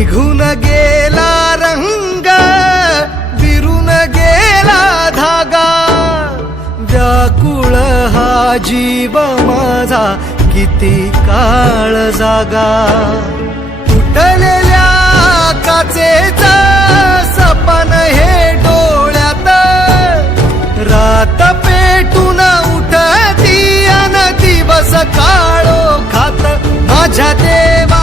निघून गेला रंग विरून गेला धागा. व्याकुळ हा जीव माझा किती काळ जागा. तुटलेल्या काचेचा सपन हे डोळ्यात रात पेटून उठती अन दिवस काळो खात माझ्या देवा